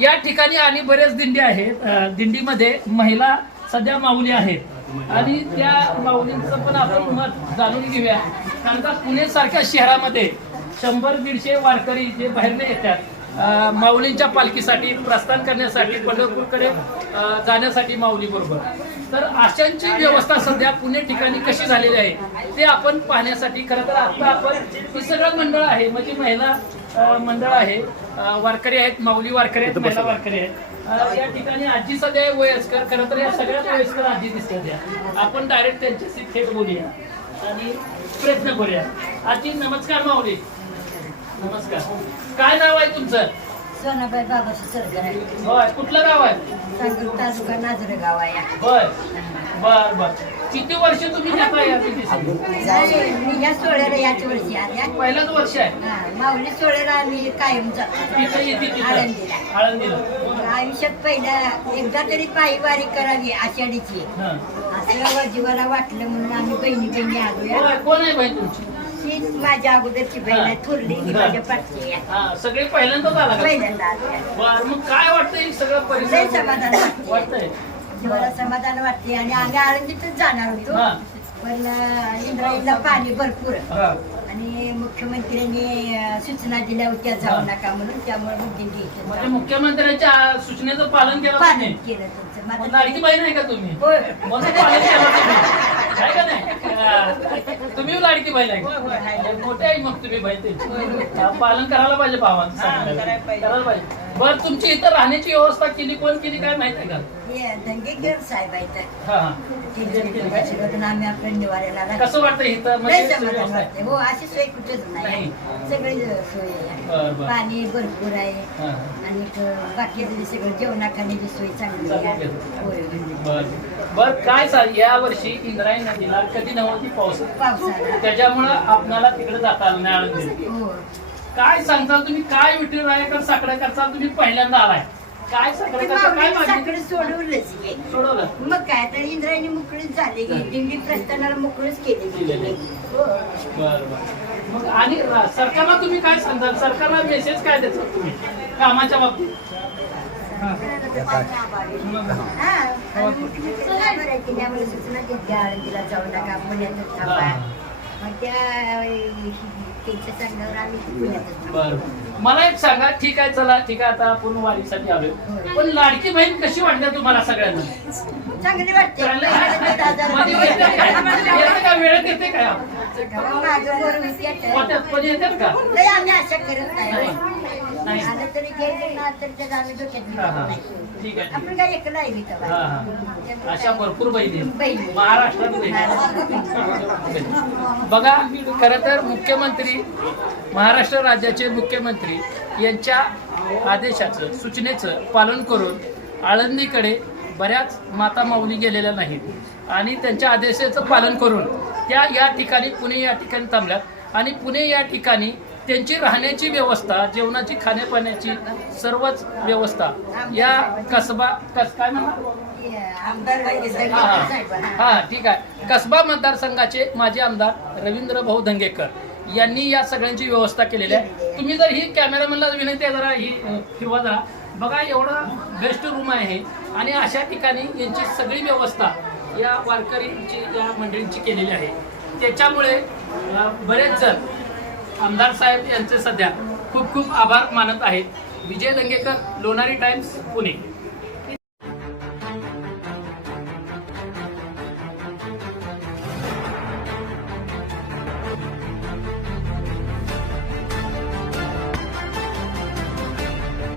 या ठिकाणी आणि बरेच दिंडी आहेत. दिंडीमध्ये महिला सध्या माऊली आहेत आणि त्या माऊलींचं पण आपण मत जाणून घेऊया. कारण का पुणे सारख्या शहरामध्ये 100-150 वारकरी जे बाहेरने येतात माऊलींच्या पालखीसाठी प्रस्थान करण्यासाठी पंढरपूरकडे जाण्यासाठी माऊली बरोबर. तर अशांची व्यवस्था सध्या पुणे ठिकाणी कशी झालेली आहे ते आपण पाहण्यासाठी खरं तर आता आपण ही सगळं मंडळ आहे, म्हणजे महिला मंडळ आहे, वारकरी आहेत, माऊली वारकरी आहेत, महिला वारकरी आहेत. या ठिकाणी आजी सध्या वयस्कर, खरं तर या सगळ्यात वयस्कर आजी दिसतात. आपण डायरेक्ट त्यांच्याशी थेट बोलूया आणि प्रयत्न करूया. आजी नमस्कार. माऊली नमस्कार. काय नाव आहे तुमचं? सोनाबाई बाबाशी सरकार आहे. होय, कुठलं गाव आहे? सांगली तालुका नाझरे गाव आहे. होय, बर बर. किती वर्ष तुम्ही जाता या तिथे? मी या सोहळ्याला याच वर्षी आल्या. पहिलंच वर्ष आहे. माऊली सोहळ्याला आम्ही कायम जातो तिथे येते आळंदीला. आळंदीला. आयुष्यात पहिला एकदा तरी पायी वारी करावी आषाढीची हं. असं जीवाला वाटलं म्हणून आम्ही बहिणी आलोया. होय, कोण आहे बहीण तुमची? हीच माझ्या अगोदरची बहीण आहे, थोरली ही माझ्या पाठची आहे. हा, सगळे पहिल्यांदाच आला का? पहिल्यांदा आलोया. बर, मग काय वाटतंय सगळं लय परिसर समाधान वाटते, वाटतंय? जीवाला समाधान वाटते. आणि आम्ही आळंदीतच जाणार होतो, हा. पण इंद्रायणीला पाणी भरपूर हा. आणि मुख्यमंत्र्यांनी सूचना दिल्या होत्या जाऊ नका म्हणून, त्यामुळे म्हणजे मुख्यमंत्र्यांच्या सूचनेचं पालन केलं पालन तुम्ही? केलं तुमचं. मग लाडकी बहीण आहे का तुम्ही? होय. मग पालन केलं तुम्ही? आहे का नाही? तुम्ही लाडकी बहीण आहे? मोठे आहे मग तुम्ही बहीण त्यांची. पालन करायला पाहिजे भावांचं. करायला पाहिजे. बरं, तुमची इथं राहण्याची व्यवस्था केली, कोण केली काय माहित आहे का? हे दंगेकर साहेब आहेत. हा. आम्ही आपल्या निवाऱ्याला राहतो. कसं वाटतं इथं? लय म्हणजे समाधान व्यवस्था आहे? वाटते. हो, अशी सोय कुठेच नाही, नाही. सगळी सोय आहे. बरं, बरं. पाणी भरपूर आहे हा. आणि बाकी सगळं जेवणाखाण्याची सोय चांगली आहे. चांगली होय. बर बर. काय सांग, या वर्षी इंद्रायणी नदीला कधी नव्हती पाऊस, पावसाळा. त्याच्यामुळं आपणाला तिकडे जाता आलं नाही आळंदीला. हो. काय सांगताल तुम्ही? काय विठ्ठल रायकर साकडं करताल तुम्ही? पहिल्यांदा आलाय, काय साकडं ती करता? काय माऊलीने मागणी? साखर सोडवलंच की. सोडवलं. मग काय तर इंद्रायणी मोकळीच झाली की, दिंडी प्रस्थानाला मोकळीच केली की केली. त्यांनी. हो. बर बर. मग आणि सरकारला तुम्ही काय सांगताल? सरकारला मेसेज काय द्यायचा तुम्ही कामाच्या बाबतीत? हा. आणि मुख्यमंत्री साहेब आहेत की त्यामुळे सूचना घेतल्या, आळंदीला जाऊ नका, पुण्यातच थांबा. मग त्यांच्या सांगण्यावर आम्ही पुण्यातच थांबलो. बर. मला एक सांगा, ठीक आहे, चला ठीक आहे, आता आपण वारीसाठी आलोय, पण लाडकी बहीण कशी वाटते तुम्हाला सगळ्यांना? चांगली वाटते. मध्ये येते काय? येते का? वेळेत येते काय? माझं बरोबर येतं. पण येतात का? लय आम्ही आशा करत नाही. नाही. आलं तरी घ्यायचं ना, तर त्याचं आम्ही डोक्यात घेत हा, हा. नाही. ठीक आहे. आपण काय एकला आहे मी तेव्हा. हा, हा. अशा भरपूर बहिणी आहेत. बहिणी. महाराष्ट्रात बहिणी. बघा, खरं तर मुख्यमंत्री, महाराष्ट्र राज्याचे मुख्यमंत्री यांच्या आदेशाचं, सूचनेचं पालन करून आळंदीकडे बऱ्याच माता माऊली गेलेल्या नाहीत आणि त्यांच्या आदेशाचं पालन करून त्या या ठिकाणी, पुणे या ठिकाणी थांबल्यात आणि पुणे या ठिकाणी त्यांची राहण्याची व्यवस्था, जेवणाची, खाण्यापिण्याची सर्वच व्यवस्था या काय म्हणा, हा ठीक आहे, कसबा मतदारसंघाचे माजी आमदार रवींद्र भाऊ धंगेकर यांनी या सगळ्यांची व्यवस्था केलेली आहे. तुम्ही जर ही कॅमेरामॅनला विनंती आहे, जरा ही किंवा जरा बघा, एवढा बेस्ट रूम आहे आणि अशा ठिकाणी यांची सगळी व्यवस्था या वारकरींची, या मंडळींची केलेली आहे. त्याच्यामुळे बरेच जण आमदार साहेब यांचे सध्या खूप खूप आभार मानत आहेत. विजय दंगेकर, लोणारी टाइम्स, पुणे.